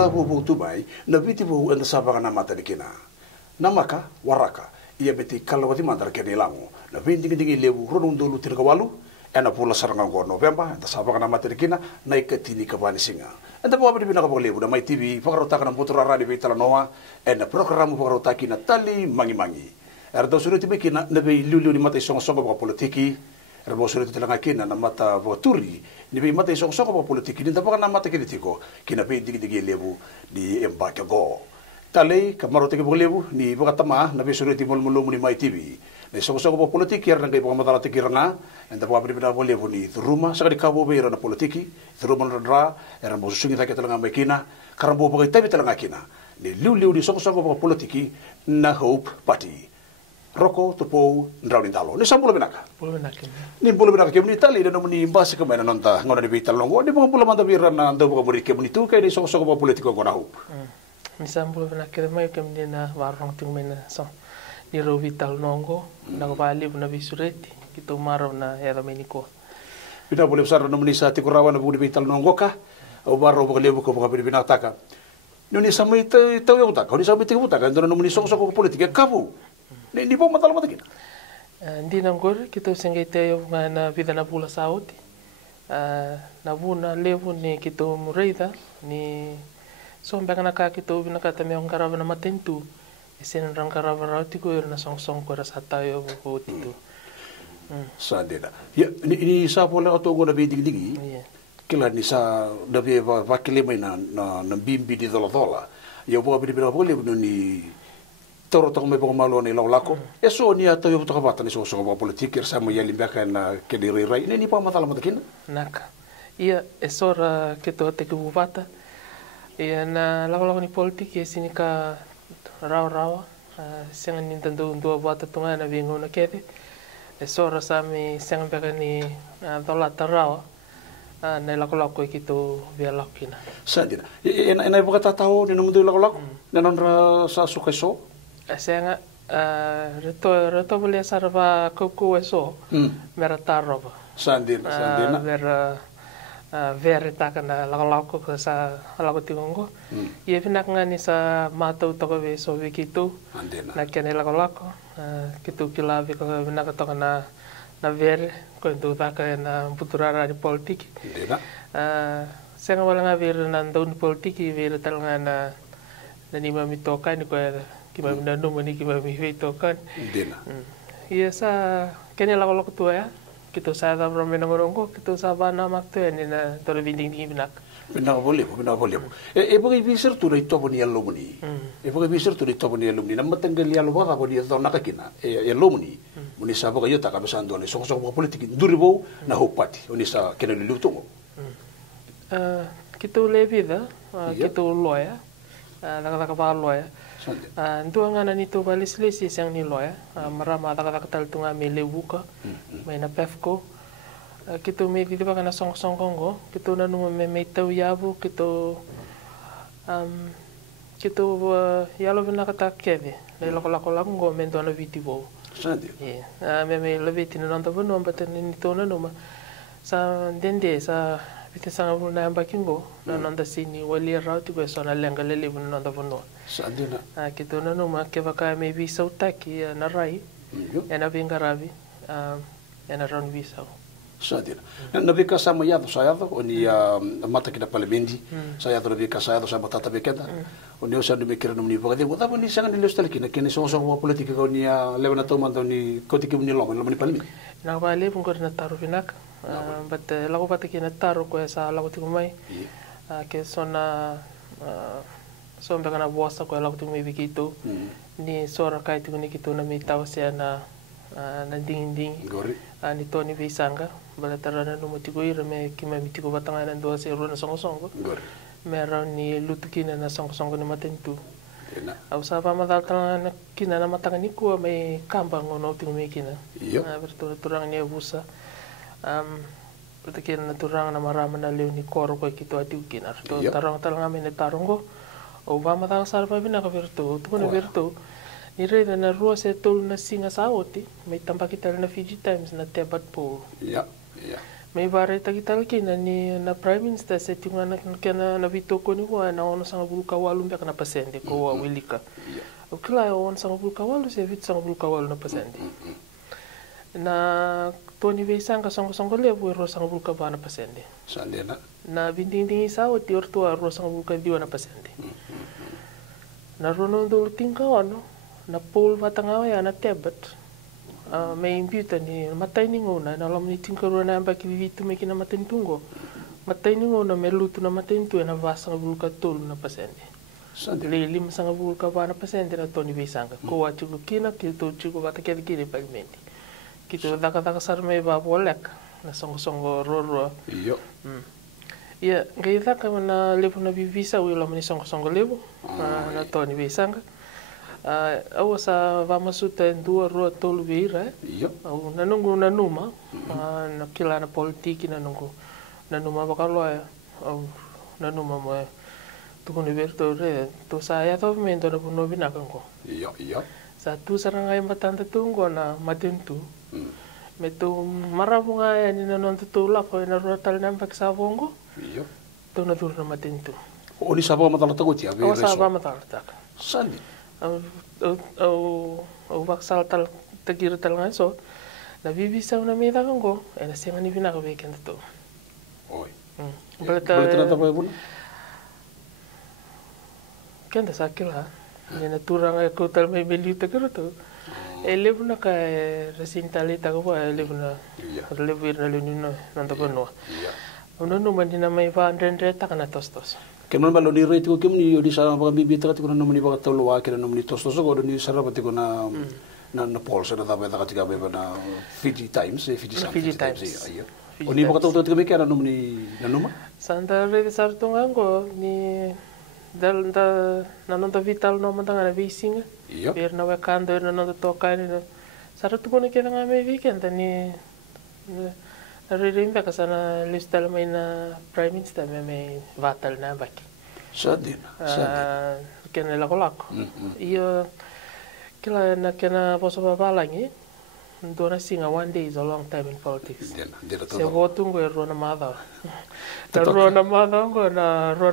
labu bu tu mai na viti bu anda sabaka na mata dikina namaka waraka ia beti kalawati mandar ke lango na vindi dingi lebu rodon dolu tirga walu ena pula saranga go November anda sabaka na mata dikina na ikatini ka bani singa anda po abri bina ka lebu na mai TV pakarota kana putra radio vitala noa ena program pakarota kina tali mangi mangi erdo suruti bikina na be liu ni mata songo ba politiki erbo suruti telanga kina na mata voturi ni be mata songo ba politiki ni tapaka na mata kritiko kina be digi lebu di embaka go talei kamaro teke lebu ni bakatama na be suruti mol ni mai TV ni songo ba politiki erna ngai ba mata tikiranga enda ba abri bina lebu ni ruma sakadi kabo be na politiki ruma ndra erbo sungi ta telanga mekina karambo ba tabi telanga kina ni liu di songo ba politiki na Hope Party Roko topo ndrauni talo ni sambulo benaka ni bulo benaka ke ni tali de ni mbase ke mena nonta ngona di vital longo ni bulo manda birana ndo bulo buri ke ni tu ke ni so ko politiko gona hu ni sambulo benaka mai ke ni na warong ting mena so ni ro vital longo na bali na visureti kitu maro na era meniko bina boleh besar no ni sa ti kurawan bu di vital longo ka o baro bu lebu ko bu bina taka ni samai te yo taka ni samai te utaka ndo no ni so ko politiko kabu ni po matalo matakin ndi nangor kita sengai te na vida na pula sauti na buna levu ni kita mureida ni so mbaka ka kita bina ka tame on karava na matentu esen rang karava rauti ko na song ko rasa tayo ko titu sadeda ya ni sa pola auto go na digi kila ni sa da be va kile mai na bimbi di dola ya bo bi boleh ni toro to me po malo ni lako eso ni ato yo to kabata ni so ba politik sa mo yali mbaka na ke di rai ni pa matala matakin naka ia esora ke to te kubata ia na lako ni politik e sini ka rawa senga ni tando ndo bata tunga na bingo na kete esora sa mi senga mbaka ni dola tarawa na lako ki to via lakina sadira ena ibu kata tahu ni nomdo lako na nonra sa sukeso senga reto boleh sarva kuku eso mera tarova sandina vera takana lago ko sa lago tingongo ye finak ngani sa mata to be so wikitu na kene lago kitu kilavi ko finak to na ver ko ndo taka na puturara di politik senga wala nga ver na ndon politik ver talanga na ni mami toka ni ko kiba minano mani kiba mihito kan iya sa kene lago tua ya kita sa da bromena ngorongo kita sa bana makto ni na tore vinding binak bina boleh e bagi bisir tu rai topo ni alumni e bagi bisir tu rai topo ni alumni na matengel ya lo ba ko dia to nakakina e alumni muni sa ba yo ta ka besando ni so politik duribo na Hope Party oni sa kene lutungo kita levida kita loya nakaka ba loya Ntua ngana ni tu balis lesi siang ni loya marama taka tal tunga me lebuka me na pefko kitu me di ba kana song kongo kitu na numa me tau yabu kitu yalo vina kata keve le lako ngo me ndo na vitivo sandi me leviti na nda vono ambata ni to na numa sa dende sa vite sanga na ambakingo na nda sini wali rauti ko so na lenga le lebu na nda vono sadina kitu na numa ke vaka me visa utaki na rai ena vingaravi ena ron visa sadina na vika sama ya sayado oni mata kina parlamenti sayado na vika sayado sa batata bekenda oni osa ni mekira no ni bogade mo tabo ni sanga ni lostal kina kene so politika ko ni levana to mando ni kotiki ni lo ni parlamenti na vale bungo na taru vinak but lago patiki na taru ko sa lago tingumai ke sona so mbeka na bosa ko lago tingumai bikito ni sora kai tinguni kito na mitao sia na ding gori ni toni visanga bala tarana no motiko ira me kima mitiko batanga na ndo se rona songo gori mera ni lutukina na songo ni matentu au sa va madal tanga kina na matanga ni ko me kamba ngono tingumai kina bertura turang ni abusa Pertikian na turang na marama na leo ni koro ko kito atiu kinar. To tarong talanga me ne tarongo. O ba matang sarpa bina ka verto. Tu na verto. Ni re na rua se tol na singa saoti. May tampa kita na Fiji Times na tebat po. May vare takital kina ni na Prime Minister se tinga na vitoko ni wa na ono sanga bulu kawalu mbeka na pasende ko wa wilika. Ukila ono sanga bulu kawalu se vit sanga bulu kawalu na pasende. Na Tony Veisanga songo levo ro sanga bulu kabana pasende. Sandena. Na vinding sa o ti orto ro sanga bulu kadiwa na pasende. Na rono do tinga ono na Paul Vatangawa ya na Tebet. May imputa ni matay ni ngona na alam ni tingkaro na ba kivitu me kina matentungo matay ni ngona melutu na matentu na vasa ngabulka tolu na pasende le lim sanga bulka ba na pasende na Tony Veisanga ko wa chugo kina kito chugo bata kedi kiri pagmenti kito daka sar me ba bolek na songo roro iyo ya ngai daka na levo na visa wi lam ni songo levo na Tony Veisanga au sa vamasuta en dua roa tolu vira au nanungu nanuma na kila na politiki nanuma bakaloa au nanuma mo tukuni verto re to sa ya to mendo na puno binakango iya sa tu saranga yang batanta tungo na matentu metu marabunga ya ni nanon tu la ko na roa tal nam pak sa bongo iya to na tur na matentu oni sa ba matala tago tia o sa ba matala tak sandi au vaksal tal takira tal ngaso na vivisa una meda kango ena senga ni vina ka weekend to oi balata na tapo bun kenda sakila ni na turanga ko tal mai beli takira to elevuna ka resintale ta ko elevuna elevuna lenuna nanda kono ono no mandina mai va ndende takana tostos kemen balo ni rate ko kemni yodi sa ba bibi tati ko no mani ba tolo wa ke no mani tosto so ko ni sarra pati ko na polsa na ba ta ka ba na Fiji Times ayo oni ba to to ke ka no mani na numa santa re sar tungango ni dal da nanonda vital no manda na visinga per na wakando na no to ka ni sar tu ko ne ke na me weekend ni Rimba kasana listal mai na Prime Minister me vatal na baki. Sadina. Kena lako. Iyo kila na kena poso babalangi. Dona singa one day is a long time in politics. Se votungo e rona mada. Na rona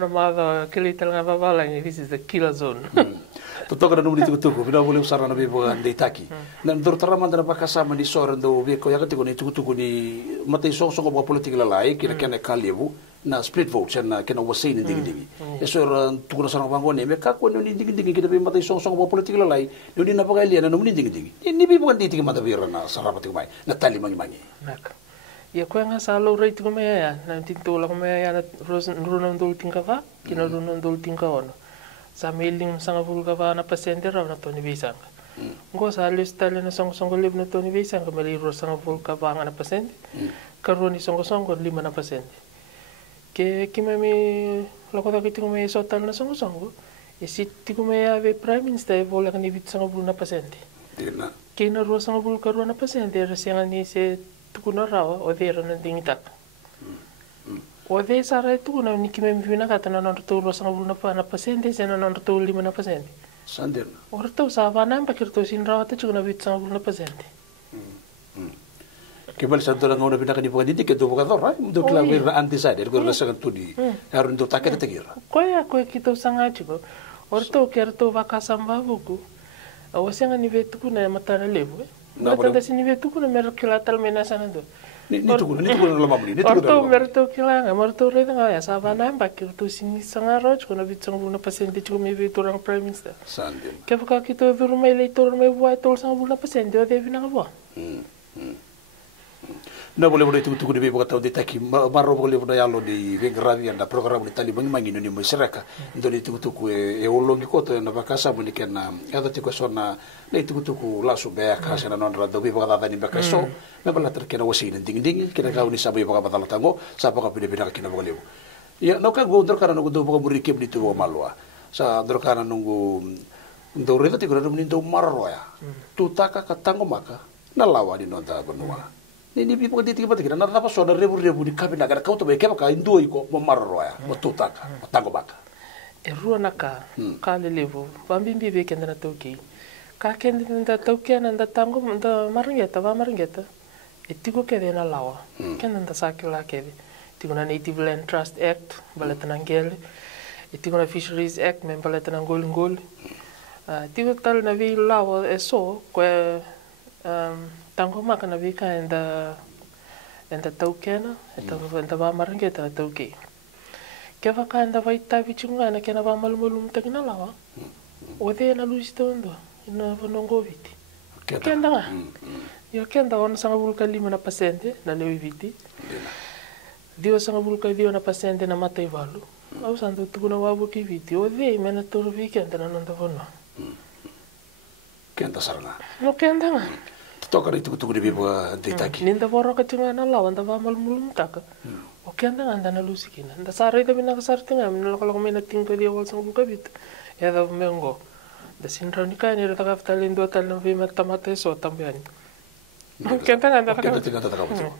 mada kili talanga babalangi. This is the killer zone. Totoka na numuni tukutuku, vina boleh usara na bebo andei taki. Na ndor taraman dana pakasama ni sora ndo beko ya katiko ni tukutuku ni matei songo ba politika lalai kina kena kalievu na split votes na kena wasai ni dingi. Eso tukuna sarang bango ne me kako ni dingi kita be matei songo ba politika lalai ni na pagalia na numuni dingi. Ni bebo andei tiki mata bira na sarapati mai na tali mangi. Nak. Ya ko nga sa low rate ko me ya na tintola ko me ya na runa ndol tingkava kina runa ndol tingkawono. Sa mailing sanga vulga va na pasente ra na Tony Veisanga. Ngo sa lista le na songo lib na Tony Veisanga mali ro sanga vulga va na pasente. Karoni songo lima na pasente. Ke kimami lako ta kiti me so tan na songo. E siti ko me ave Prime Minister vola ka ni vit sanga vulga na pasente. Dina. Ke na ro sanga vulga ro na pasente ra senga ni se tukuna rawa o vera na dingitak. O de sara tu na ni kime mvina kata na nonto ro sanga bulna pa na pasente se na nonto lima na pasente. Sanderna. Orto sa va na pakirto sin rawata chuna bit sanga bulna pasente. Ke bal santo na ngona bina kani pagadi ke do bogador ra do kla ver anti-side ko la sagan tudi. Haru ndo takere tegira. Koya ko kito sanga chiko. Orto kerto va kasamba buku. O senga ni vetu kuna matara levo. Matanda sini vetu kuna merkila tal mena sanando. Ni tukuna la mamuni ni tukuna. Orto merto kilanga marto re nga ya savana mbaki to sini sanga roj kuna bitsang buna pasente chiko me vetu rang Prime Minister. Sandel. Ke fuka kito vuru mai leitor me voa tol sanga buna pasente o de vina voa. Na boleh tuku de bebo kata de taki marro boleh na yalo di vengravi anda program de tali bangi ni mo seraka ndo de tuku e olongi koto na vakasa mo ni kena ada tiko sona le tuku la su be ka sena non rado bebo kata ni be so me bala ter kena wasi ding ding kena ka uni sabe baka batala tango sapa ka pide pide kena boleh ya no ka go ndor kana no do baka muri ke ni tu malwa sa ndor kana nungu ndo reta tiko ni ndo marro ya tu taka ka tango maka na lawa di nonta benua ni pipo di tiga batik na tapa so na rebu di kabina gara kauto be keba indo iko mo marro ya mo tutaka mo tango baka e rua naka ka le levo bambimbi be kendana toki ka kendana toki na tango nda maringeta va maringeta e tiko ke de na lawa kenda nda sakila ke de tiko na Native Land Trust Act baleta na ngele e tiko na Fisheries Act men baleta na ngol tiko tal na vi lawa e so ko tango maka na vi ka enda taukena enda ba marangeta tauke ke vaka enda vai tavi chunga na kena ba malumulum takina lawa o de na lusito ndo ina vonongo viti kenda nga yo kenda ona sanga vulka 5% na leo viti dio sanga vulka dio na pasente na matai valu au santo tukuna wabu ki viti o de mena toro weekend na nanda vono kenda saranga no kenda nga toka ri tuku de bibo de taki ninda voro ka tunga na lawa nda va malumulum taka o kenda nga nda na lusikina nda sare de bina ka sartinga mena lokalo mena tinko dio wal sanga vulka viti ya da mengo da sinronika ni rata ka lindo tal no vi matamate so tambiani kenta nga ndaka kenta taka buto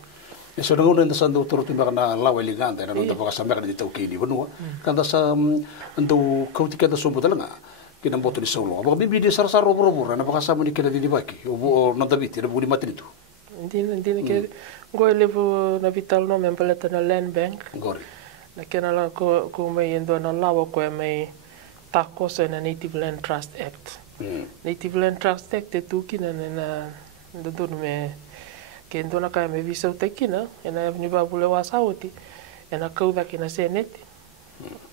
e so ngone nda sando toro timba na lawa liganda na nda baka samera di tauki ni bonua kanda sa ndo kautika da sombo talanga kina boto di solo ba bibi di sar robo na baka samu ni kila di baki o na daviti na budi matritu ndina ke go levo na vital no membeleta na land bank gori na kena la ko mai endo na lawa ko mai takos na Native Land Trust Act Native Land Trust Act e tukina na dono me ke ndona ka me visa utakina ena ni babule wa sauti ena kauda kina seneti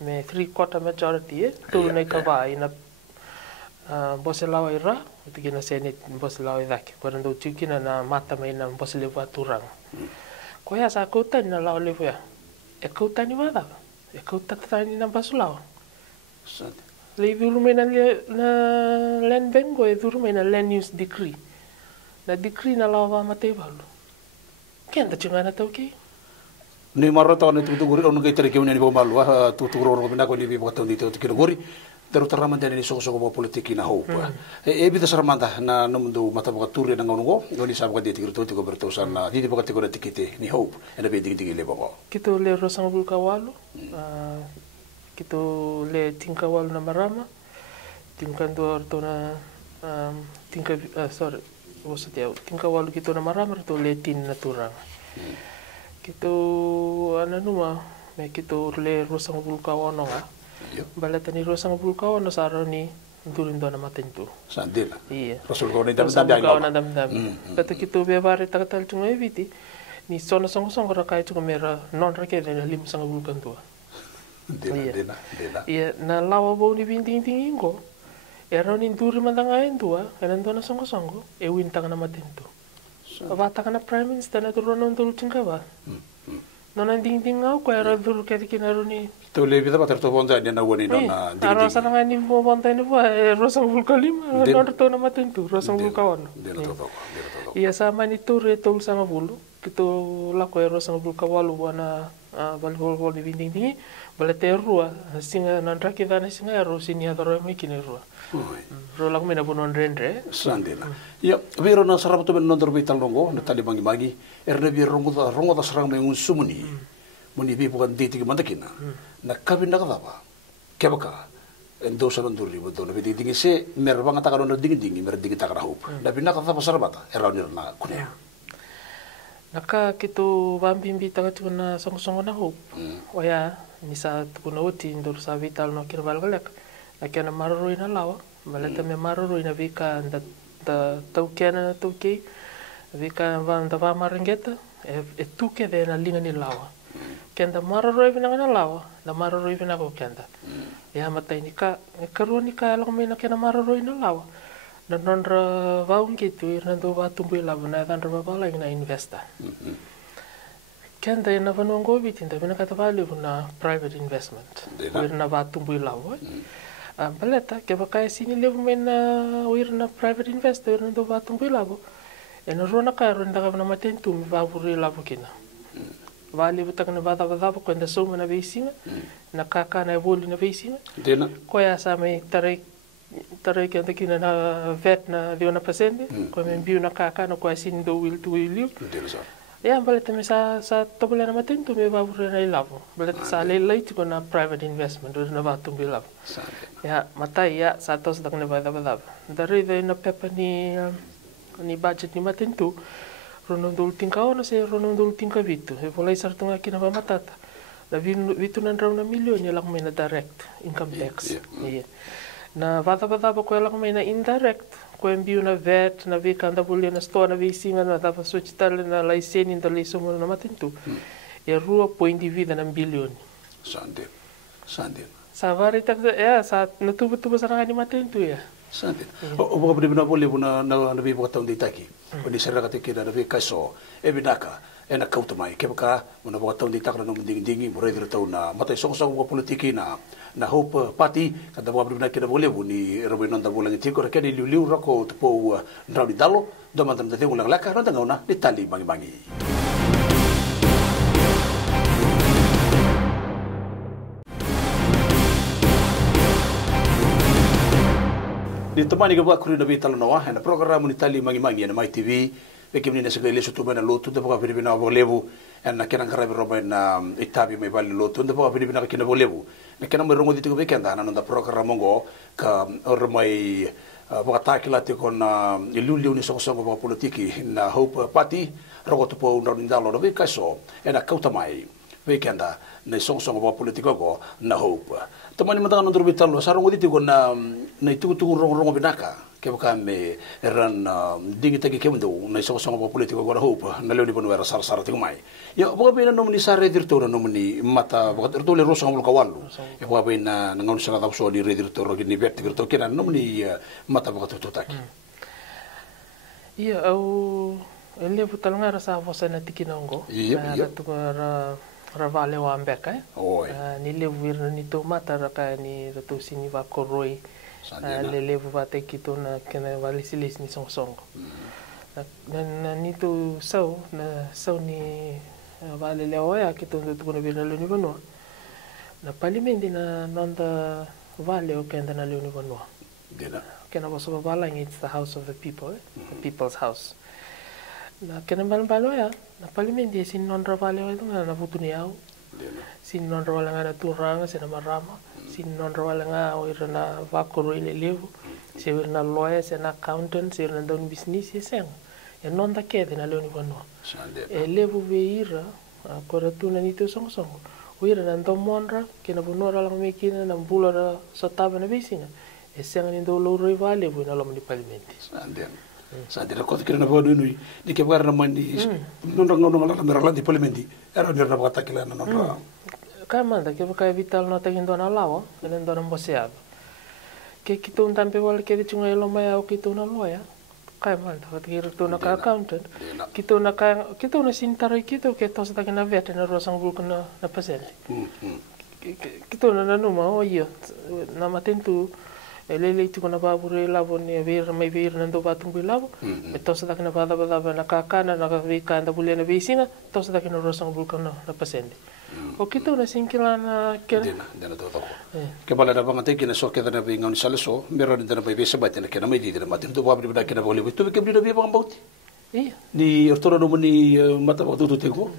me 3/4 majority to nei ka va ina boselawa ira utikina seneti boselawa idake ko ndo tukina na mata mai na boselewa turang ko ya sa kauta na lawa levo ya e kauta ni wada e kauta tani na basulawa le durume na land bank e durume na land use decree na decree na lawa matei valu kenda chungana tauki ni marota na tu guri onu gaitere ke unani bomalu tu ro bina ko ni bi botong di tu guri teru taraman dani so politiki na hope e bi saramanda na nomdo mata boka turre na ngongo ngoni sabu de tigro tu bertosan na di boka tigro tikite ni hope ena be digi le boko kito le rosang bulka walu kito le tinka walu na marama tinkando tona tinka sorry was dia tinka walu kito na marama to le tin naturang kito ananuma me kito le rosang bulka wanonga balata ni rosang bulka wana saroni durindo na matentu sandila iya rasul ko ni dam kata kito be bare takatal tunga eviti ni sona song ra kai tunga mera non ra ke na lim sanga bulkan tua dena iya na lawa bo ni binting tingingo era ni duri mandanga endua kana ndona song e wintanga na matentu avata kana prime minister na turono ndul tinga ba non ding au ko era dur ke kinaruni to le vida pater to bonda ni na woni na ding ara sana ngani bo bonda ni bo rosang vulkalim non to na matentu rosang vulkawan iya sama ni tur to sama bulu kito la ko rosang vulkawalu wana balhol di ding balate rua singa nan rakida na singa ro sini adoro mi kinirua ro la mena bonon rendre sandela ya vero na sarabato ben non dorbi talongo na tali magi erne bi rongo da sarang me un sumuni muni bi bukan diti ki mandakina na kabin na kadaba kebaka endo sanon duri bodo na bi dingi se merbang ta karon dingi mer dingi ta karahup na bi na kadaba sarabata era na kunya naka kito vambimbi taga tuna song na hope oya nisa tukuna oti ndur sa vital no kirbal galek akena maroroi na lawa maleta me maroroi na vika da taukena na tauke vika van da va marangeta e tuke de na linga ni lawa kenda maroroi vina na lawa da maroroi vina ko kenda ya matai ni ka karuni ka lo me na kena maroroi na lawa na nonra vaung gitu na do va tumbu lawa na dan ra bala na investor kenda na vanongo bitinda vina kata value na private investment wir na va tumbu lawa baleta ke vakai sini levu mena wir na private investor na do va tumbu lawa ena rona ka ronda ka na matentu mi va vuri lawa kina vale butak na va ko nda so na vesinga na kaka na voli na vesinga dena ko ya sa me tare ke ndakina na vet na dio na pasende ko me biu na kaka na ko sini do will to will ya baleta me sa tobole na matentu me va vuri na lavo baleta sa le late ko na private investment na va tumbi lavo ya matai ya sa tos dak na va dare na pepa ni budget ni matentu ronondolo tinka ona se ronondolo tinka vitu. E volai sartunga kina va matata. Na vitu na ndrauna milioni lang may na direct income tax. Na vata ko lang may na indirect. Ko embiu na VAT na vi kanda buli na store na vi singa na tava sochitale na laiseni na leiso mo na matintu. E rua po individa na bilioni. Sande. Sa varita sa natubu sa ni matintu ya. Sande. O mga pinibina po libo na nabibo ka taon di taki. O ni sarang katikina na vi kaiso. E binaka. E na kautamay. Kaya ka, muna mga taon di taki na nung dingi-dingi. Mura yung taon na matay song-song mga politiki na Hope Party. Kada mga pinibina kina mo libo ni Raboy Nanda Bulang Itiko. Kaya ni liu-liu rako tupo ndraw ni Dalo. Daman dating ulang laka. Randa nga na ni Tali Bangi-Bangi. Ditemani gabak kuri nabi talanoa na program ni Tali Mangi-Mangi na Mai TV pekimni na segala lesu tuba na lotu da baka pinibina bo lebu na kenang karabi roba na itabi mai bali lotu da baka pinibina ka kina bo lebu na kenang mai rongo dito ko bekenda na da program mongo ka ormai baka takila te kon iluliu ni song-song baka politiki na Hope Party rogo tupo na ndalo no bekaso na kautamai bekenda na song-song baka politiko ko na Hope Tamani matang nang turbitan lo sarong uditi ko na itugu rong binaka kaya ka me ran dingi tagi kemdo na isong mga politiko ko na Hope na leoni pano era sar tingmai ya baka pina nomni sare director nomni mata baka director le rosang kawalu ya baka pina nangon sa tapso di director ni vet director kina nomni mata baka tutaki iya au ele butalanga rasa vosa na tikinongo na tukara Ravale wa ambeka ni levu ni to mata raka ni rato sini va koroi le levu va te kito na kena valisilis ni song na ni to sau ni vale leo ya kito to kuna bina lo ni vanua na palimendi na nanda vale o kenda na lo ni vanua kena boso balang it's the house of the people the people's house na kena balo ya na palimendi sin non ravale o na vutu ni au sin non ravale nga turanga sin marama sin non ravale nga o irna vakoro ile levu se na lawyer se na accountant se na don business sen e non da kede na leoni vano e levu veira kora tuna ni to song o ira na monra ke na vonora lang mekina na mbula sa taba na visinga e sen ni do lo rivale vo na lo ni palimenti Sandi la cosa che non avevo noi di che guarda mani non la di palimenti era una volta che la non Kamanda che va vital nota che ndona lawa che ndona mboseado che kitu ndambe wala che dichunga ilo mai au kitu na loya kamanda va che kitu na accountant kitu na sintaro kitu che tosa da na vete na rosang vulkan na pasente kitu na numa o io na matentu ele tu na babure lavo ne ver mai ver nando batung bilavo e tosa da na bada na kakana na vi kanda bule na visina tosa da na rosang vulkan na pasente o kitu na sinkila na dena to ke bala da bangate kina so ke da na bingon saleso mero dena bai bese bate na kena mai di dena matim to babri da kena bole tu ke bli da bi bang bauti ni ortoro no mani mata bautu tu teko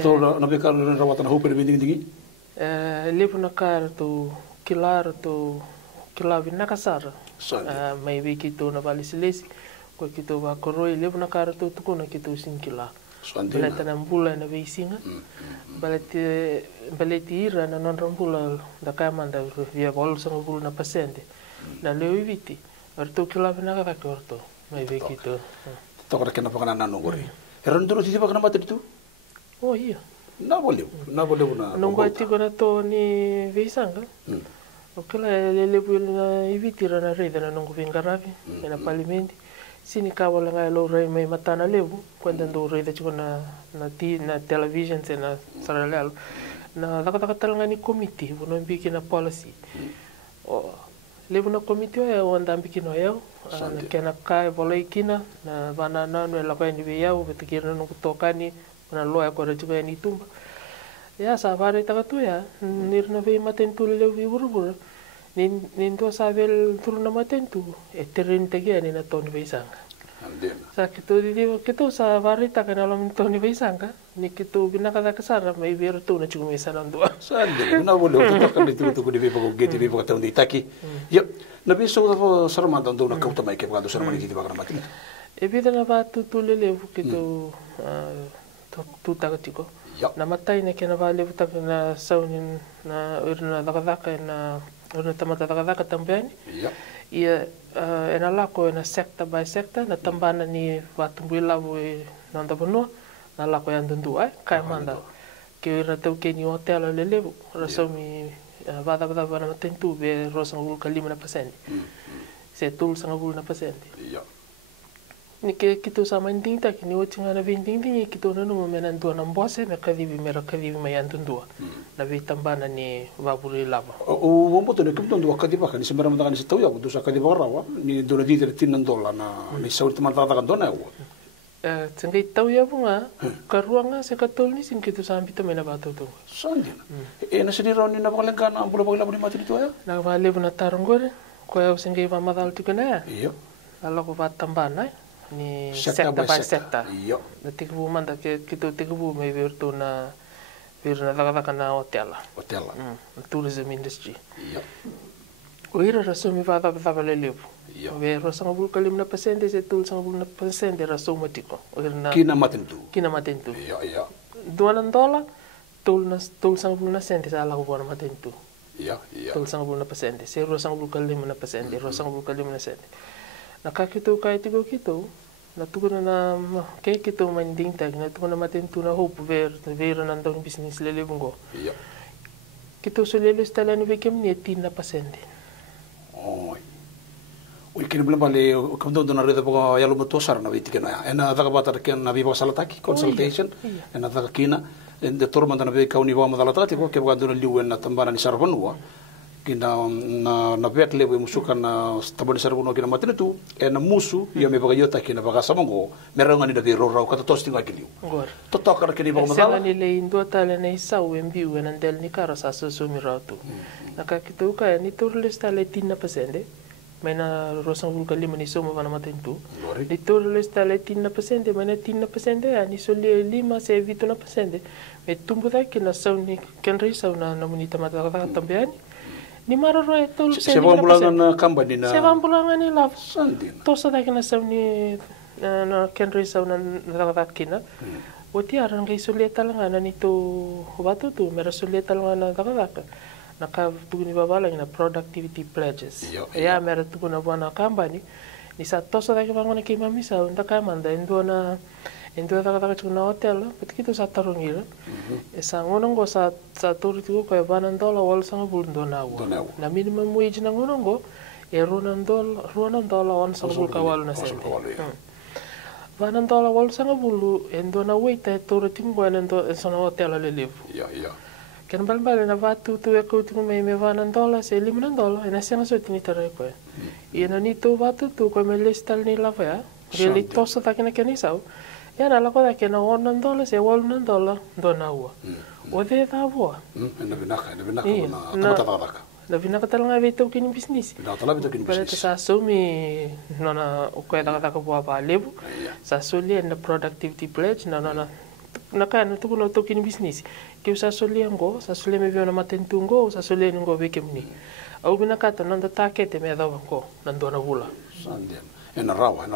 to na be ka na rawata na hope de dingi lepo na kar to kilar to kilavi na kasara mai be kitu na bali silesi ko kitu ba koroi lepo na kar to tukuna kitu sinkila baleta na mbula na veisinga baleti ira na non rambula da kamanda via vol sa mbula na pasente na leo viti orto kila na ka orto mai vekito to kora kena pakana na ngori eron duro sisi pakana mate tu oh iya na boleh na non vai ti gona to ni veisanga o kala le na viti na rede na non vingaravi na palimenti sini kawala nga lo rei mai matana levu kwenda ndo rei da chikona na television se na saralelo na dakata nga ni committee uno mbiki na policy o levu na committee ya onda mbiki no yo na kena kai volei kina na bana na no la kai ni yao betikira no kutokani na loya ko retu ni tumba ya sa bare takatu ya nirna ve matentu levu burubur Nindo sabe turna matentu terreno tegani na toni veisanga. Sa kito sa varita kana lo toni veisanga ni kito binaka da kasara mai ver tu na chumi sana ndo. Sande na bolo to kan ditu to dibe ko geti be ko tawndi taki. Yo na biso ko sarma ndo na kauta mai ke ko sarma ni diba kana matin. E bida na vatutu lelevu kito tu tagatiko. Na matai na kena valevu tak na sauni na urna dakadaka na urna tamata dakadaka tambiani. Ia ena lako ena sector by sector na tambana ni vatumbu lavu e nanda bonua na lako ya ndundu ai kai manda ke urna tau ke ni hotel lelevu rasomi vadavada vana matentu be rosanga vulka 5%. Se tul sanga vulna pasente. Ni ke kito sa manding ta ki ni otinga na vending ding kito na no mena ndo na mbose me kadivi mera kadivi mai andundua na vitambana ni vaburi lava o womboto ne kito ndo kadiva ka ni semera manda ni setau ya do sa kadiva rawa ni do na dite tin ndola na ni sauri tamata ka dona yo tsengai tau ya bunga karuanga se katol ni sin kito sa ambita mena batoto sondina e na sini rauni na balenga na ambula bagla ni mati to ya na vale buna tarongore ko ya sengai va madal tikana ya ala ko vatambana ni sector by sector. Na tiku manda kito tiku me virtu na daga na hotel. Tourism industry. O ira rasumi va da lelevu. Ve rosanga bul kalim na pasende se tul sanga bul na pasende rasuma tiko. O ira kina matentu. $2 tul sanga bul na sende sa ala ko bona matentu. Tul sanga bul na pasende se rosanga bul kalim na pasende rosanga bul kalim na sende. Nakakito kai tigo kito na tukuna na kay kito manding tag na tukuna matentu na hope ver na ndong business lelebungo kito solelo stala ni vekem ni 10%. Oi kini bela bale kondo na reda boga yalo motosar na vitika na ena daga bata ken na viva salataki consultation ena daga kina de tormanda na ve kauni wa madalatati ko ke boga dona liwen na tambana ni sarvanua kina na vet lewe musuka na taboni sarbuno kina matene tu na musu ia me bagayota kina baga samongo meranga ni de rora ka to stinga kiliu totoka kini baga sala ni le indo tale nei sau embiu en del ni kara sa so miratu na ka kitu ka ni turle stale 10% mena rosang vulka 5 ni somo vana matentu ni turle stale 10% mena 10% ani soli 5 se 20% me tumbu da kina sau ni kenri sau na munita mata tambiani ni mararo e tolu se bulangan company na se bulangan ni love tosa da kina sa ni na kenri sa na daga kina oti aran ga isoleta langa na nito batu tu mera soleta langa na daga na ka tu ni babala na productivity pledges ya mera tu na bona company ni sa tosa da ke bangona ke mamisa unda ka manda endona daga na hotel pet kito sa tarungil esa ngonongo sa turiti ko e $1 wal sanga bul ndona na minimum wage na ngonongo e $1 on sanga bul kawal na sente $1 wal sanga bul endona wait e turiti ngo endo sona hotel lelevu ken balbal na vatu tu e ko tu me $1 se $5 ena sanga so tini tare ko e na ni to vatu tu ko me listal ni lava ya really tosa ta kena kenisau ya na lako da kena $1 se $1 dona ua o de da ua na vinaka na tamata na vinaka talanga veto kini business na tala veto kini business sa so mi nona o ko da ka boa ba levu sa soli na productivity pledge na kana tu no to kini business ke sa soli ngo sa soli me vio na matentungo sa soli ngo vekemni au vinaka ta nanda takete me da ko nandona vula sandian ena rawa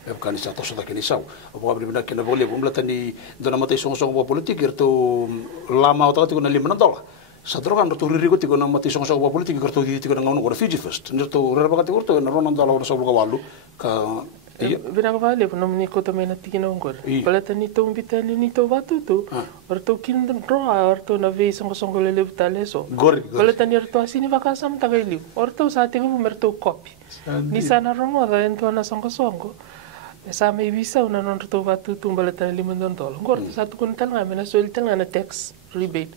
e kan sa toso da kini sau o abri bina kena bole bumla tani dona mate song bo politik erto lama o tati ko na $5 sa drogan to ririgo tiko na mate song bo politik erto di tiko na ngono ko refugee first nerto rerba ka tiko na $1 na sa buka walu ka bina ka vale no ni ko to mena tikina ngor pala tani to mbitani ni to batu to erto kin ro erto na ve song lele butale so pala tani erto asini vakasam tagaili erto sa tiko merto copy ni sana rongo da ento na song sa may visa una non to batu tumbala tan $5 ngor sa tu kun tal ngame na solita na tax rebate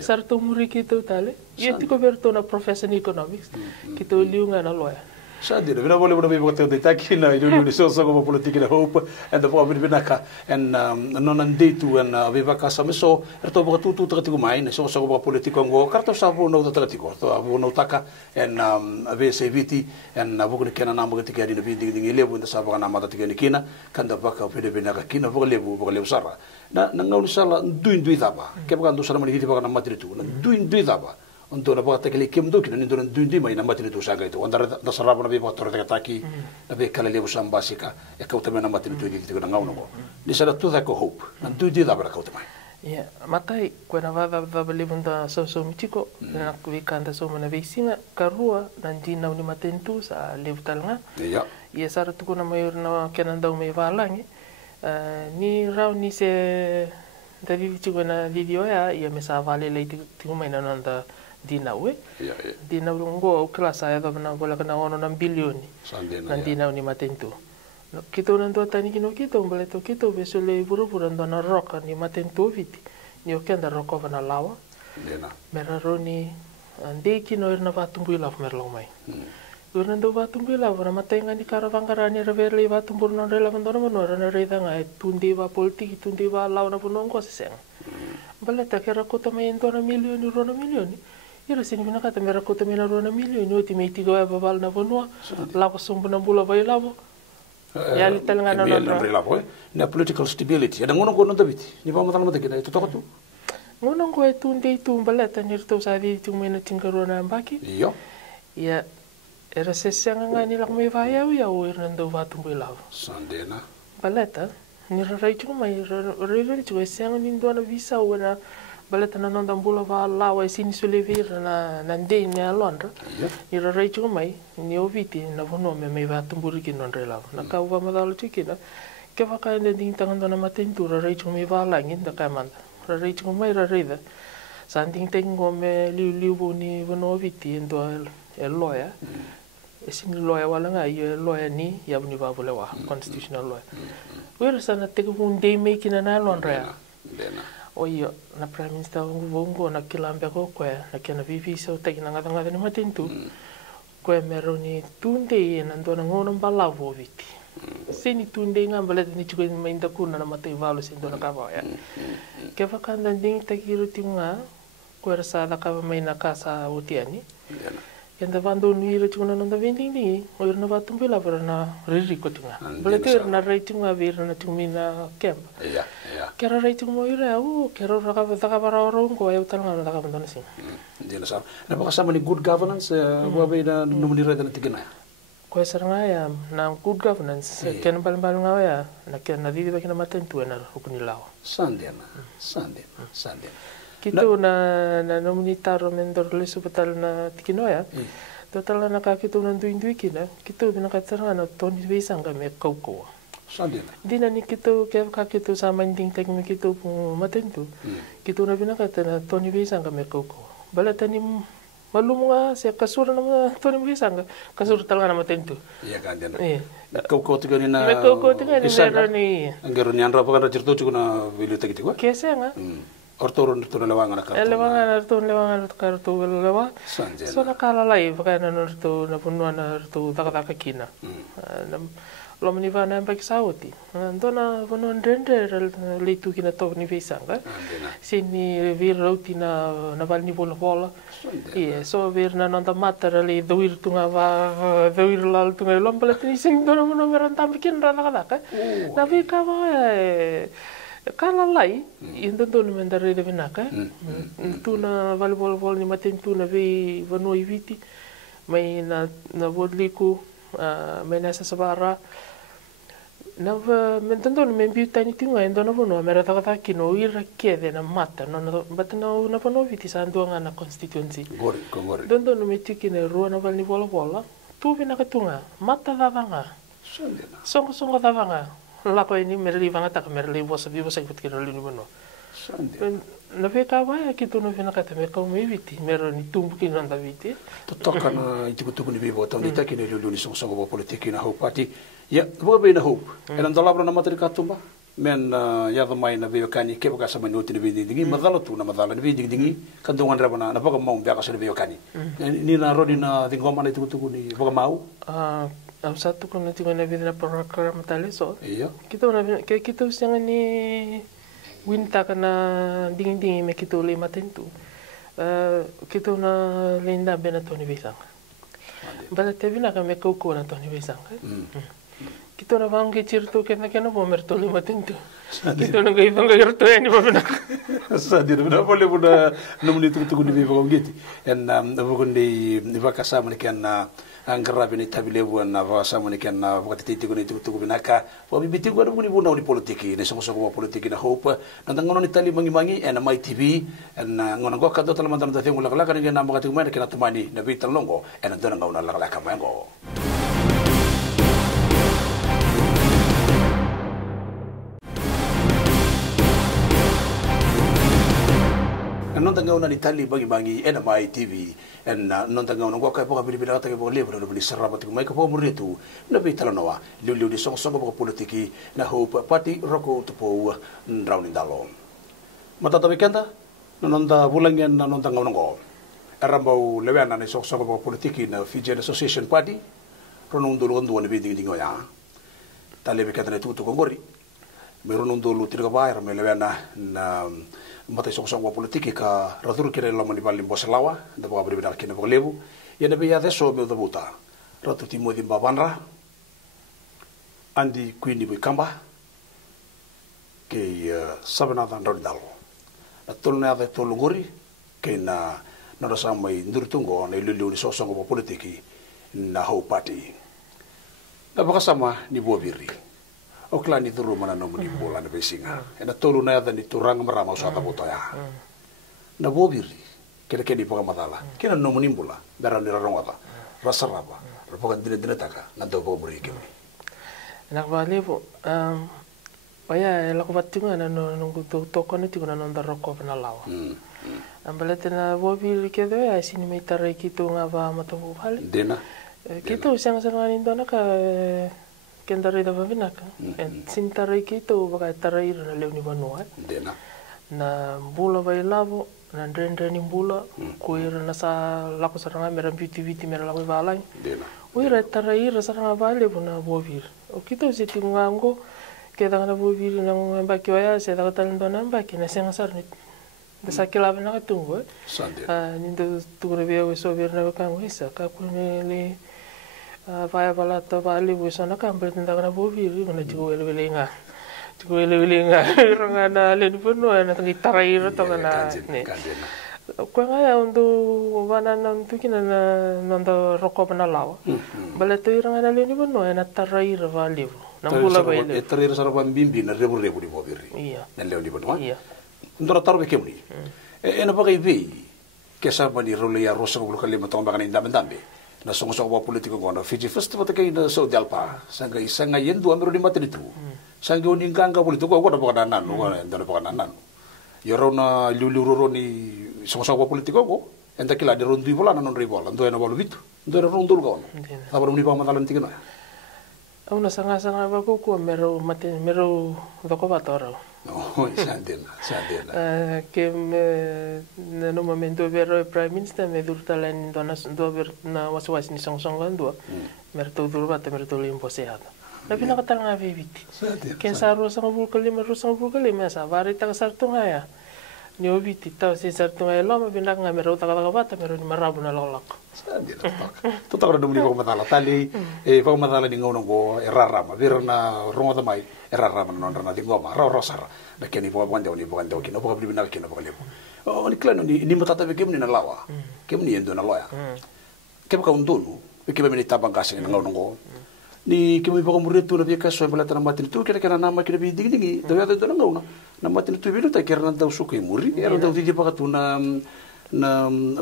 sar to muri kito tale yeti ko berto na profession economics kito liunga na lawyer sa dira vina vole bona bota de takina ilu ni so ko politika na hope and the problem binaka and non anditu and viva casa meso erto bo tu tratiko mai so ko politika ngo karto sa bo no tratiko to bo no taka and ave seviti and bo ko kena na mo tika di bindi ngi lebu nda sa bo na mata tika ni kina kanda baka pede binaka kina bo lebu sara na ngau sala duin daba ke bo kandu sala mani tika na matritu na duin daba untuk na baka kali kim do kina nindo na dundi mai na mati tu saga itu andara da saraba na be baka torre taki na be kala lebu sambasika e ka utame na mati tu di tu na ngau no ni sara tu da ko hope na dundi da bara ka utame ya matai ko na va lebu da so mitiko na ku kanda so mana vesinga karua na dina uni matentu sa lebu talanga ya ia sara tu na mayor na kenan da me valangi ni rau ni se da vivi na video ya ia me sa vale le tu mai na nanda dina we dina ngo klasa ya da na gola kana ono na bilioni na dina uni matentu kito nando tani kino kito mbale to kito besole buru na roka ni matentu viti ni okenda roko na lawa mera roni ande kino erna vatumbu la merlo mai Urando vatumbu la na matenga ni karavangara ni reverle vatumbu na rela vandona monora na reda ngai tundi va politiki tundi va lawa na bunongo seseng mbale ta kera kota mai entona milioni rona milioni ira sini vina kata mera kota mena rona milioni oti me tigo ya baval na bonua lava sumbu na bula vai lavo ya li talanga na lavo na political stability ada ngono ngono tabiti ni ba matala matakina itu tokatu ngono ngo tundi tu mbale ta ni to sa di tu mena tingaro na mbaki iyo ya era sesanga ngani lak me vai au ya o irando vatumbu lavo sandena baleta ni rai tu mai rai tu sesanga ni ndo na visa o na baleta na nanda mbula va lawa sini sulevir na nde ni alondra ni rai tu mai ni oviti na vono me vatumburi ki non rela na ka va madalo tikina ke va ka ende ding tanga na matentura rai tu me va langi da ka manda rai tu mai rai da sanding tengo me liu ni vono oviti endo loya sini loya wala nga iyo loya ni ya ni va volewa constitutional lawyer wera sana te ko ndei me kina na alondra o iyo na prime minister vongo na kilambe ko na kena vivi so te kina ngata ni matentu ko meroni tunde na ndona ngono balavo viti sini tunde ngambale ni chuko mainda kuna na matei valo sin dona kava ya ke vakanda ding takiru tinga ko rasa da kava mai na casa otiani Kenda vando nuira tuna nanda vending ni, o irna vatumbu la na riri ko tinga. Bolete na rating nga vir na tumina camp. Ya. Kera rating mo ira kera raka bara orang ko ayo talanga na raka bandana sing. Dina sa. Na baka sama ni good governance wa be na numunira na tigina. Ko saranga ya na good governance ken bal nga ya na ken na vivi bakina matentu na rukuni lawa. Sandena. Kito na nominitaro mendor le supatal na tikinoya. Total na ka kito na duindui kina. Kito binakatsara na Tony Veisanga me kauko. Sandena. Dina ni kito ka kito sa manding tek me kito matentu. Kito na binakata na Tony Veisanga me kauko. Balata ni malum nga siya kasura na Tony Veisanga. Kasura talaga na matentu. Iya kan dina. Kauko tiga ni na. Me kauko tiga ni meron ni. Anggaran ni andra pakan rajirto chuko na bilu tagi tiga. Kesa nga. Ortoron tu lewanga na kartu. Lewanga na kartu lewa. So nakala lai baka na norto na punwa na norto taka kina. Lo maniva na mbaki sauti. Ndona vono ndende leitu kina to ni Veisanga. Sini vir roti na val ni bola. Ie so vir na nanda matara le doir tunga va doir lal tunga lompala tini sing dona vono meranta bikin rana kadaka. Na vika va kala lai indo no mendare de vinaka tuna volleyball ni maten tuna ve vano iviti mai na vodliku mai na sabara na mentando no membi tani tinga endo na vono mera taka kino ira kede na mata no batna na vono viti sanduanga na constituency gori dondo no metiki ne ro na valni volleyball tu vinaka tunga mata davanga songo davanga Lako ini merli vanga tak merli bosa ikut kira lini bono. Na veka vai kito no vena kata merka umeviti meroni tumbu kina nda viti. Totoka na itibutubu ni bibo tani taki ni lulu ni songo bo politiki na hope party. Ya, bo be na hope. Enan dalabra na matri katumba. Men ya da mai na be kani ke baka sama noti ni bindi dingi madalo tu na madala ni bindi dingi kandungan raba na baka mau biaka sa be kani. Ni na rodi na dingoma na itibutubu ni baka mau. Am satu ko na tingo na vida na program taleso. Iya. Kita usiang ni winta kana dingin me kita le matentu. Kita na lenda bena Tony Veisanga. Bala te vina ka me koko na Tony Veisanga. Kita na bang kecirtu kena po mertoli matintu. Kita na gay bang gerto ni babana. Sadir na pole puna nomni tutu ni bibo ngiti. En bugundi ni vakasa mani ken angarabi ni tabilebu na vasa mani ken wakati titi ni tutu binaka. Wa bibiti ko ni buna ni politiki ni somo politiki na hope. Nantangono ni tali mangi en mai TV en ngona go kadto talaman tan tathing ulak lak ni na makati umani ken atumani na bitan longo en ndona ngona lak lak mango. Non tangau na Itali bagi NMI TV en non tangau na gokai poka bila kata poka levo na bili sarabat mai ka pomo retu na bitala noa liu di song poka politiki na hope party roko tupo round dalo mata tabi kenda non ta bulangen na non tangau ngo erambau lewana ni song poka politiki na Fijian Association Party ronon dulu ndu na biding dingo ya tale be kata tu kongori me ronon dulu tirga bayar me lewana na mata song politiki ka ratur kire la mani balim boselawa da ba bri binar kine bolebu ya na biya deso me da buta ratu timo di babanra andi queen bu kamba ke sabana dan rodalo atulna da tolugori ke na rasa mai ndurtungo na lulu ni song politiki na ho party da ba sama ni bobiri okla ni turu mana no muni bola na besinga ena tolu na da ni turang marama usata boto ya na bobiri kele kele poka matala kena no muni bola dara ni rarongata rasaraba ropoka dine taka na do bobri kemi enak bali po Oya la ko batunga na no to ko ni tiguna no da roko na lawa ambelete na bobiri ke do ya sini mai tarai kitu ngaba mato bali dena kitu sanga ni dona ka kendari da bavinaka en sintarai kito baka tarai na leuni banua dena na bula vai lavo na ndendre ni bula kuira na sa lako saranga mera biti mera lako valai dena uira tarai ra saranga vale bona bovir o kito siti ngango ke da na bovir na ngamba kyoya se da talendo na mbaki na senga sarnit da sakila na katungo sande ni do tugre veo so ver na ka ngisa ka kunele vai valata vale wisana kamber tinda kana boviri kana jiwele welenga ranga na le puno na tangi tarai to kana ne ko nga undu vanana tukina na nanda roko na lawa bale to ranga na le puno na tarai vale na bula baile tarai sarva bimbi na rebu di boviri iya na le puno iya ndora tarbe kemni ena bagai ve ke sabani role ya rosa ko kale matomba kana indambe na songo-songo politiko kono Fiji Festival te na so dalpa sanga yendu amero di matenitu sanga uninganga politiko ko na pakanan no ndana pakanan yoro na luluroro ni songo-songo politiko ko enta kila de rondu bola non ribola ndo na bolu vitu ndo na rondu ko sabaro ni pa matalan tigino au na sanga ba ko mero doko batoro no sandena que no momento vero prime minister me durtalen dona ver na waswas ni song gandua merto durba te merto limpo sehat tapi na katanga viviti ken sa rosa bulkali sa vari ta sartu ngaya ni obiti ta se sartu ngaya lo mabinda nga mero ta bata mero ni marabu na lolak tu ta ro ni ko matala tali ko matala ni ngono go errarama virna rongo mai errarama non rana di goma rosara da keni po bande oni bande kino po bli bina kino po lepo oni klano ni matata be kemni na lawa kemni endo na loya keba ka undulu be keba mini tabang kasi na ngono go ni kemi po muritu na biaka so balata na matin tu kera nama kina bi dingi do ya do na ngona na matin tu bilu ta kera na suku muri era do di pa tu na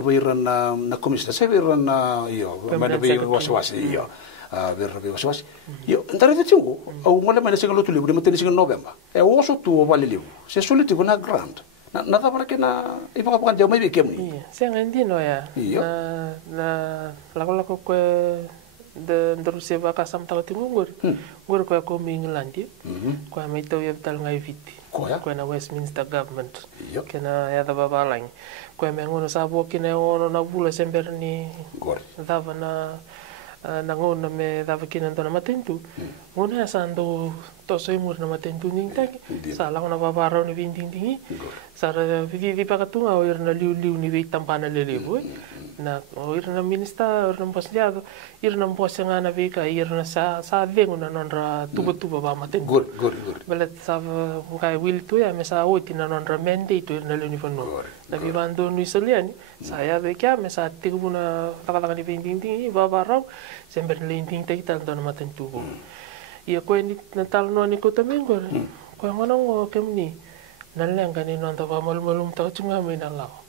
viran na komisi sa viran na io ma be was io verbe was io ndare de tingo au ngole mane singa lutu libu de mateni singa november e oso tu vale libu se soliti na grand na da para que na ipa pa kan mai be kemni senga ndino ya na lako ko de ndrusia va kasam ta tingur ngur ko mi England ko mai to ya tal ngai viti ko na Westminster government kena ya da babalang ko me ngono sabo kina ono na bula sember ni dava na ngona me dava kina na matentu ngona sando to so imur na matentu ning tak sala na babaro ni vinding dingi sara vidi pa katunga o na liu ni vi tampana le lebu na irna minista irna mbosliado irna mbosanga na vika irna sa vengu na nonra tuba ba maten gor belet sa ngai will tu ya me sa oti na nonra mandate tu irna leni fano na vivando nu isoliani sa ya veka me sa tigu na takataka ni vinting ba barau sember lenting te kita na maten tubo ia ko ni na tal no ni ko tamen gor ko ngono ngo kemni nalenga ni nonta ba malum ta chunga me na lao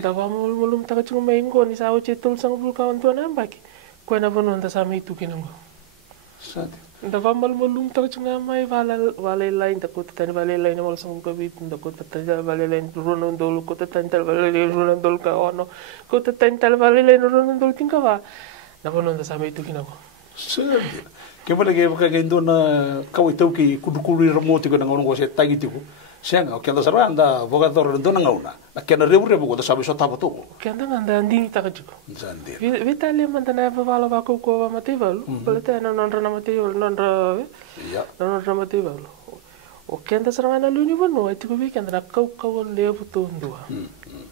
Dava mulum taka chunga main ko ni sa o chetul sang bul kawan tu na baki ko na vono nda sa mai tu kinango sate dava mulum taka chunga mai vale lain ta ko tani vale lain mal sang ko bit nda ko tani vale lain rono ndol ko tani tal vale lain rono ndol ka ono ko tani tal vale lain rono ndol tinga va na vono nda sa mai tu kinango sate ke vale ke ka gendo na kawai tau ki kudukuri remoti ko na ngono ko se tagi tiku Siang, o kenda saranda vogador ndona ngauna. Na kena rebu ko sabi so tapa to. Kenda nganda ndingi takajiko. Nzandi. Vitali mandana vala ba ko matival. Pelete na non rana matival non ra. Ya. Non rana matival. O kenda sarana luni vono ai tuku kenda na kau levu to ndua.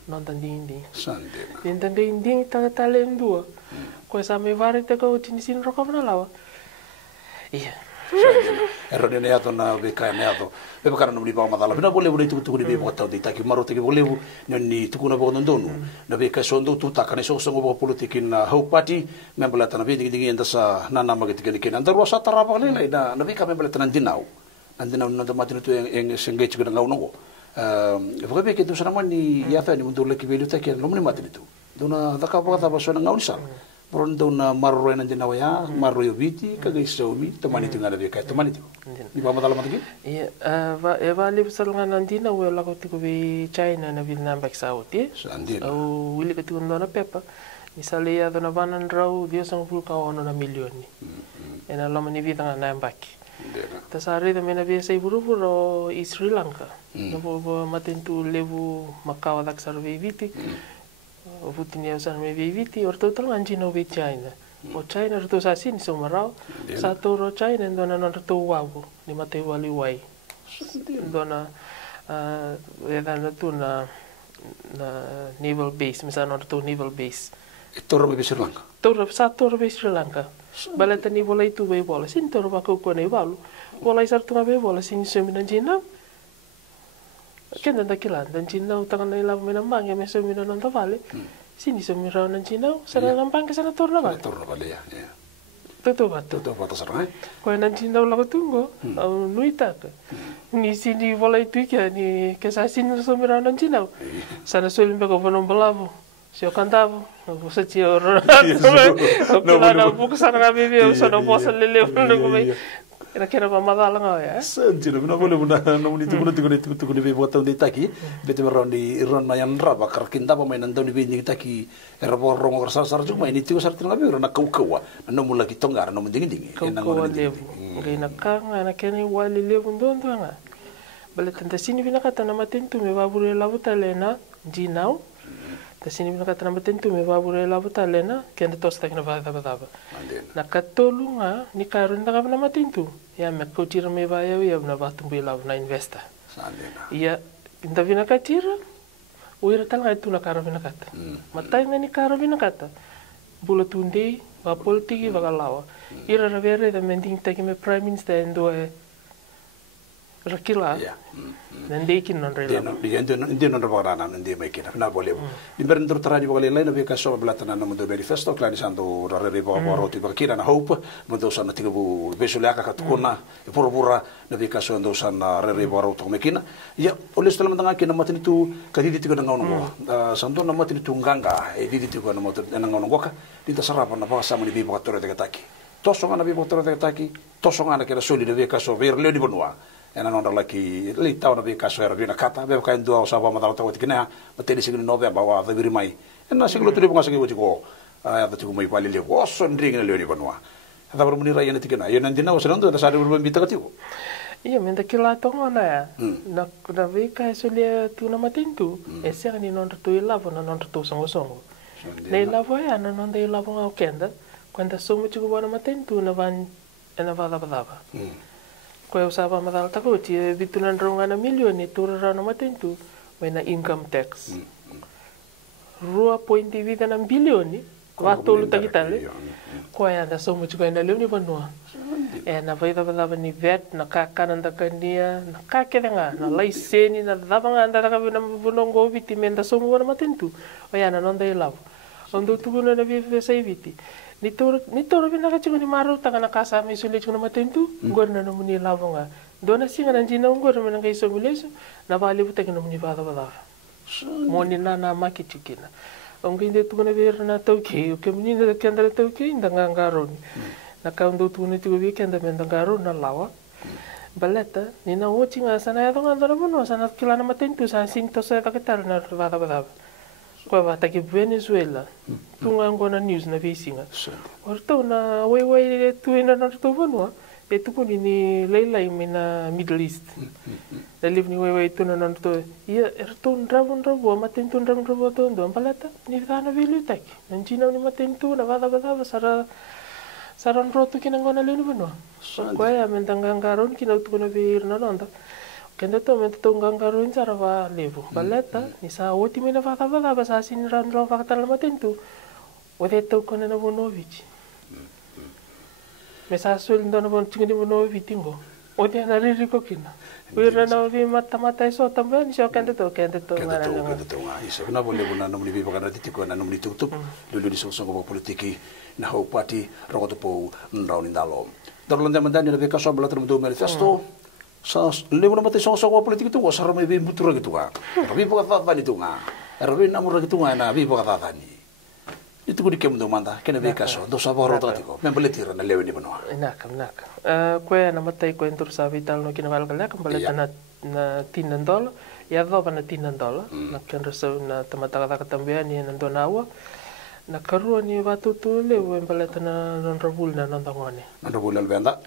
Non ndingi. Sandi. Ndanga ndingi takatale ndua. Ko sa me vari te ko tinisin rokona lawa. Iya. Errone ne ato na beka ne ato be bakara no lipa madala bina bole bole tuku ni be bota di taki maro te bole ni tuku na bo ndonu na beka sondo tu takane so so bo politiki na Hope Party membela tana be digi enda sa nana mageti ke ke nanda rosa taraba le na beka membela tana dinau andina no matino tu en sengage ke ngau no e be ke tu sana mani ya fa ni mundo le ke be lu take no ni matino tu dona daka bo ta so na ngau ni sa Pronto na marro na dinaw ya marro yo biti kagay somi tamani tinga na beka tamani tu di ba madala matagi va le salanga nandina wala ko tiko be China na Vietnam bak sauti au wili ko tiko na pepa misale ya dona banan rau dia sang pul ka ono na milioni ena lama ni vida na baki ta sare de mena be sai buru i Sri Lanka no bo matentu levu Macau dak sarve viti o futini au sana me viviti o total anjino be China o China rto sa sin so marau sa to ro China ndona no rto wabu ni mate wali wai ndona na tu na naval base misa no rto naval base Toro be Sri Lanka toro be Sri Lanka baleta ni volai tu be bola sin toro ba ko ne balu volai sartu be bola sin so mina jina Kenda dakilan dan Cina utangan nila menambang ya meso mina nonton vale sini semira nan Cina sana nampang ke sana torna vale ya tutu batu sarang ko nan Cina ulah tunggu au nuita ke ni sini volai tu ke ni ke sa sini semira nan Cina sana sulim be ko vonom belavo sio cantavo se ci ora no na buku sana ngabe be sana bosa lele ko be kira ba madala nga ya sentiro na bole na no ni tuku ni be bota ndi taki bete rondi ronna yan raba karkinda pa may nandaw ni be taki erbo rongo sar juma ini tigo sar tinga be na kaukawa no mula ki tongar no mendingi kaukawa levu ngai na kanga na kene wali levu ndondo nga bale tanta sini bina kata na matentu me babure lavuta lena jinau ta sini bina kata na matentu me babure lavuta lena kende tosta kina va na katolu nga ni karon na na matentu ya me kotira me va ya na batumbe lav na investa ya inda bina katira uira tala tu na karo bina kata matai ni karo bina kata bula tunde va politiki va galawa ira ravere da mending take me prime minister endo rakila nande kin non rela dia non ravara na nande mai kina na bole di berendro tradi bole lain be ka so blatana na mundo manifesto klani santo rare bo roti bakira na Hope mundo sana tiga bu besule aka katukuna e pura na be ka so ndo sana rare bo roti mekina ya ole stela manda kina matini tu kadidi tiga na ngono santo na matini tu nganga e didi tiga na motor na ngono goka dita sarapa na pa sama ni be botore de taki tosonga na be botore de taki tosonga na kera soli de be ka so ver le di bonua ena non laki li tau na be kaso era bina kata be ka ndo sa ba madala tawti kina mateni signo November wa da biri mai ena siglo tu bonga sagi wotiko ada tu mai pali le oso ndringa le ni banwa ada ber munira yana tikena yana ndina wa sanando da sa de urban bita katigo iya menda kila tonga na ya na be ka so le tu na matintu e se ni non tu lavo na non tu songo ne lavo ya na non de lavo nga okenda quando so mo chigo bona matintu na van ena va da ko usaba madal tako ti bitunan ronga na milioni turara na matentu may na income tax 2.8 bilioni vatolo takitale ko ya da so much ko ina leuni banua na vai da ni vet na kakananda kania na kakelenga na laiseni na davanga anda ka vina bunongo viti menda so mo na matentu o ya na nonda ilav ondo tuguna na vive sai viti ni toro vina ka chingoni maru taka na kasa me sule chingona matentu gorna no muni lavanga dona singa na jina ngor me na kai so mileso na vale butaki no muni vada moni na makitukina onginde tuguna ver na tauke o ke menina da kenda tauke inda ngangaroni na kaundo tuguna tigo vi kenda menda ngaro na lawa baleta ni na watching sana ya donga dona bono sana kilana matentu sa sinto sa takitar na vada ko vata ke Venezuela tunga ngona news na visinga orto na wei tu ina na to bono e tuku ni leila mina Middle East da live ni wei tu na to ia erto ndravon matentu ndravon to ndo baleta ni vana vilu taki nanjina ni matentu na vada sara rotu kina ngona lenu bono ko ya mendanga ngaron kina tu na vir na nonda kenda to men to ngangaron sara va levo baleta ni sa oti mina vada sa sin ran ro va tal matentu ode to kona na bonovici me sa sul ndo na bon tingini bonovici ngo ode na riri ko kina wira na vi mata iso tambe ni so kenda to iso na bole bona no ni viva kana titiko na no ni tutup lulu di so ko politiki na ho party rogoto po ndao ni dalo darlonda mandani na veka so bala do manifesto sa levo na mate so ko politiki tu sa rame vi mutura gitu ka vi po ka tani tu nga erwe na mura gitu nga na vi po ka tani itu ko dikem do manda kena veka so do sa boro tiko men beletira na lewe ni bono naka ko na mate ko entur sa vital no kina valga ka beletana na $10 ya do na $10 na kena so na tamata ka tambia ni na do nawa na karua ni watutu lewe beletana non rabul na nondangone non rabul albenda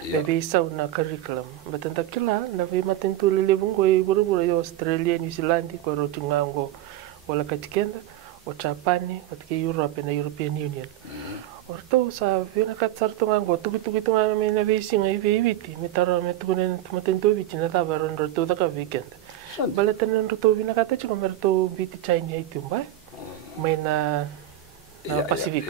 Maybe so na curriculum. But in the killer, na vi matentu living go buru yo Australia, New Zealand, ko rotingango wala katikenda o Japan, o ke Europe na European Union. Orto sa vi na katsartungango tubitu nga me na vi singa viti metaro metunen matentu viti na tava ron roto da ka weekend. Balatan roto vi na katachi ko merto viti China itumba. May na Pacific.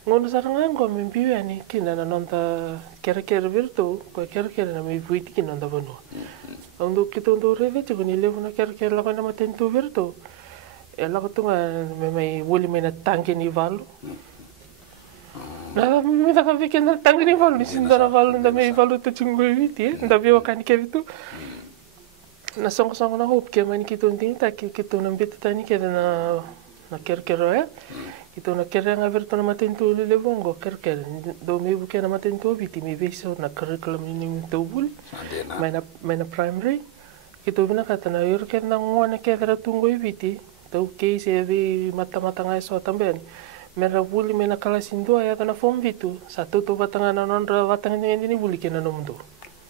Ngono sarang ko mimpiwe ani kina na nonta kere virtu ko kere na mi vuiti kina nda bono ondo kito ndo reve ti kuni levo na kere la kana matentu virtu e la kutunga me mai woli me na tanke ni valu na me da ka vike na tanke ni valu sindara valu nda me valu to chungo viti nda biwa kani ke vitu na songo na hope ke mani kito ndinta kito na mbita tani ke na kere ya Ito na kere nga verto na matentu levongo kere do me buke na matentu viti me beso na curriculum ni tobul may na primary ito bina kata na yor ker na ngona kere tungo viti to case evi mata nga so tamben mera buli me na kalasindo ya na form vitu sa toto batanga na nonra batanga ni buli kena no mundo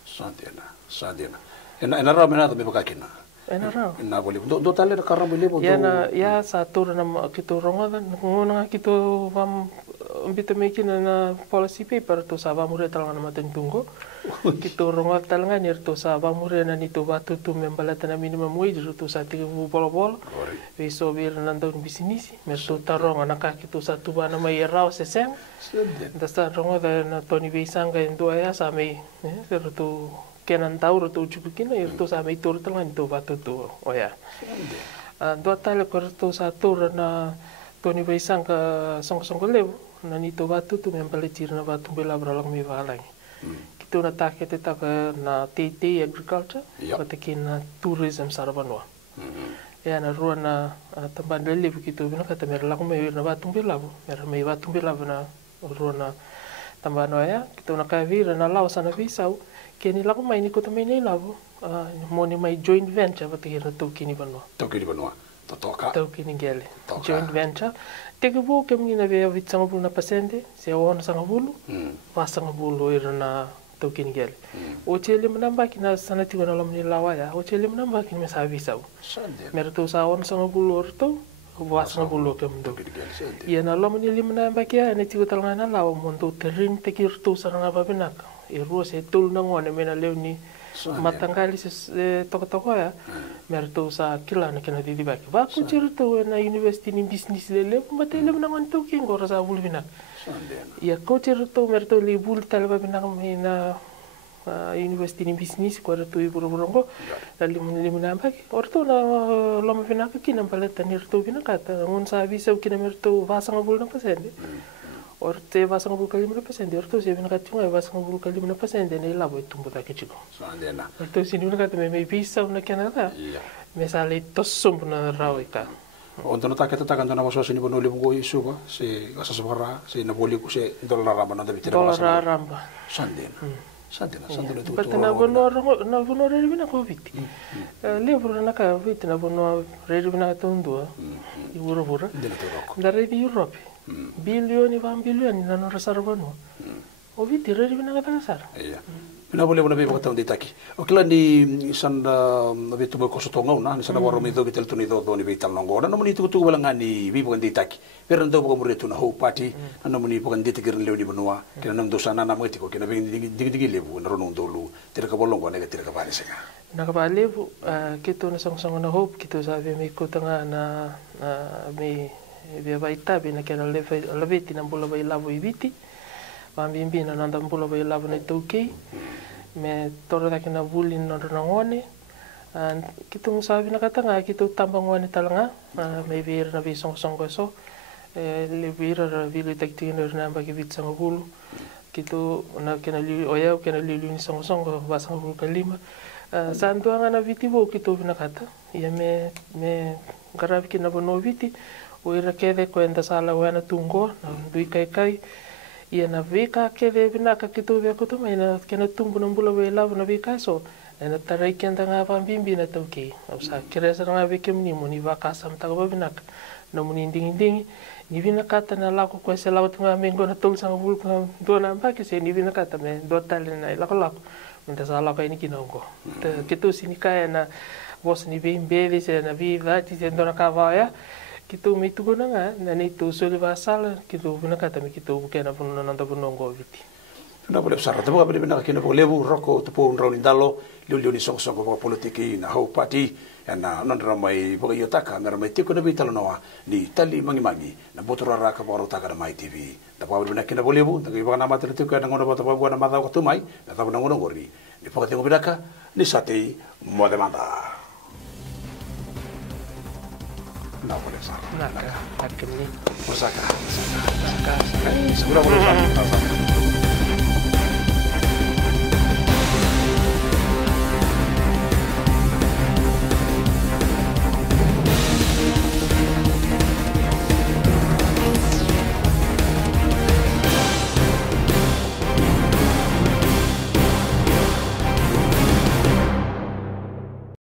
sadena ena ra mena to me bakakina na boleh do tale na karang boleh ya satu na kito ronga ngona kito vam ambita mekin na policy paper to sa vamure talanga na matentunggo kito ronga talanga nir to sa vamure na nito batu tu membalata na minimum wage to sa tiga bol we so bir nando bisnis merto taronga na ka kito sa tuba na may raw sesem dasta ronga na Tony Beisanga ndo ya sa may to kenan tauro to chukukina irto sa may tur talangan to batu to oya do tale korto sa tur na Tony Beisanga song levo na nito batu to membalitir na batu bela bralang mi valang kito na takete taka na TT agriculture patakin na tourism sarbanwa ya na ruan na tamban levo kito bina kata mer lak may na batu bela may batu bela na ruan na tamban ya kito na kavira na lawas na visau kini laku mai ni ko tamai nei lavo moni mai joint venture patikir na tokini banwa tokini gele joint venture teke bo kemi na ve vitsanga bulu na pasende se ona sanga bulu wasanga bulu irna tokini gele o chele mnamba kina sana tigo na lamni lawa ya o chele mnamba kina sa visau merto sa ona sanga bulu orto wasanga bulu kemdo ya na lamni limnamba kia ne tigo talngana lawa mondo terin tekir to saranga babenaka irua se tul na ngone mena leo ni matangali se toko ya merto sa kila na kena di baki ba ku certo na university ni business le matele na ngon to king ora sa bulvina ya ku certo merto li bul talba bina na university ni business ko to iburongo limuna baki orto na loma bina ka kina paleta ni to bina kata ngon sa bisa kina merto vasanga bulna pasende orte vasanga bul kali 5% orto se bina katunga vasanga bul kali 5% ne labo tumbo ta kichiko so andena orto sini una kata me visa una Canada me sale tossum na rawika on tono taketa takanta na waso sini bono lebu isuba se asasabara se na boli ku se dollar ramba na dabitira dollar ramba sandena tu but na bono re bina ko viti lebro na ka viti na bono re bina tondo iburo da re di Europe bilioni van bilioni na no reservano o viti re bina ka tasar Pina boleh mana bebek tahu ditaki. Okeylah ni sanda betu berkosa tongau na ni sanda warung itu kita tu ni tu ni betal nonggo. Dan namun itu tu balangan ni bebek ditaki. Peran tu bukan murid tu na hau party. Namun ni bukan ditekiran lew ni benua. Kena nam dosa na nam etiko. Kena begi digi lewu na ronong dulu. Tidak kebolong kau negatif tidak kebalik sega. Nak kebalik kita na song na hope kita sahaja mekut tengah na me dia baita bina kena lebih tinam bola bayi labu ibiti. Pambimbi na nanda mpulo ba ilabu na ituki me toro da kina buli na ngone kitu musabi na katanga kitu tambang ngone talanga me vir na bisong so le vir ra vir takti na na ba ki bitsang bulu kitu na kina li oya kina li ni song basang bulu kalima santo na viti bo kitu na kata ya me garab kina bono viti o ira kede ko enda sala wana tungo na dui kai ia na veka ke ve bina ka kitu ve ko to mai na kena tumbu na bula ve lava na veka so na tarai kenda nga pambimbi na toki sa kere sa nga veke mni moni va ka sam ta ba bina na muni ding ni bina kata na la ko se la tunga mengo na tol sang bul ka do na ba ke se ni bina kata me do tale na la ko minta sala ka ini kinongo kitu sini ka na bos ni be se na vi va ti se do na ka va ya kitu mitu guna nga na itu soli vasala kitu bina kata mi kitu kena pun nanda pun nonggo viti na boleh besar tu boleh bina kena boleh lebu roko tu pun rauni dalo liu ni song ko politiki na hau party na non ramai boga yotaka na ramai tiko na bitalo noa ni tali mangi na botora raka boro taka na mai TV na boleh bina kena boleh bu ngi bana mata tu kana ngono bota bua na mata ko tu mai na ta ngono ngori ni poka tengo bidaka ni satei mo demanda no boleh salah. Naka, ni. Osaka. Seguro boleh salah.